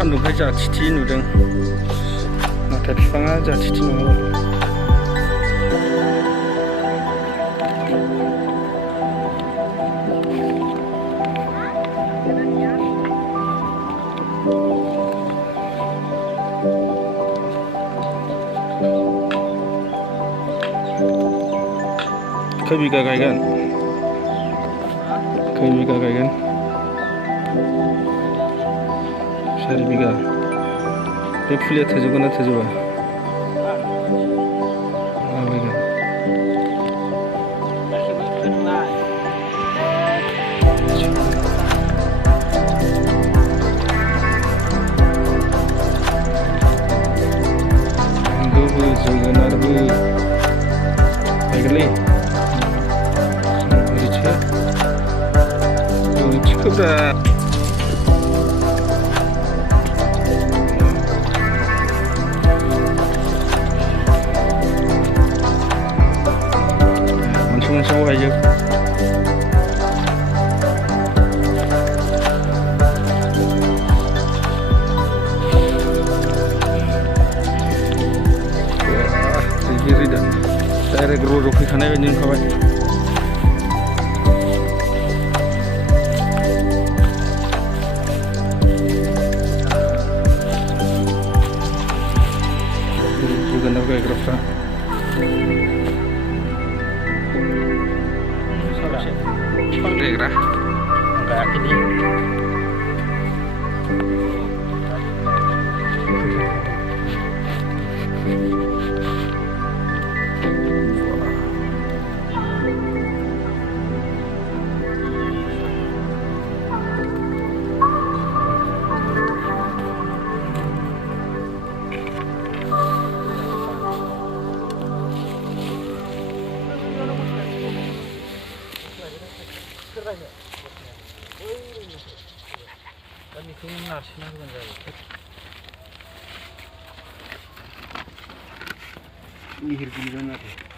सान्दुंखाय जा थिथि नुदों नाथाय बिफाङा जा थिथि नङा खै बिगा गायगोन खै बिगा गायगोन 4 बिगा बे फुलिया थोजोबगोन ना थोजोबा माबायगोन बानलुबो जोगोनारबो गायगोनलै ओरैथिखोब्रा मोनसेयाव गायो डाइरेक्ट रज' फैखानाय बायदि नुखाबाय जोगोनार गायग्राफ्रा बिफां गायग्रा गायाखैनि दा बेखौ नारसिनना होबानो जाबाय मिहिर गोलैगोन आरो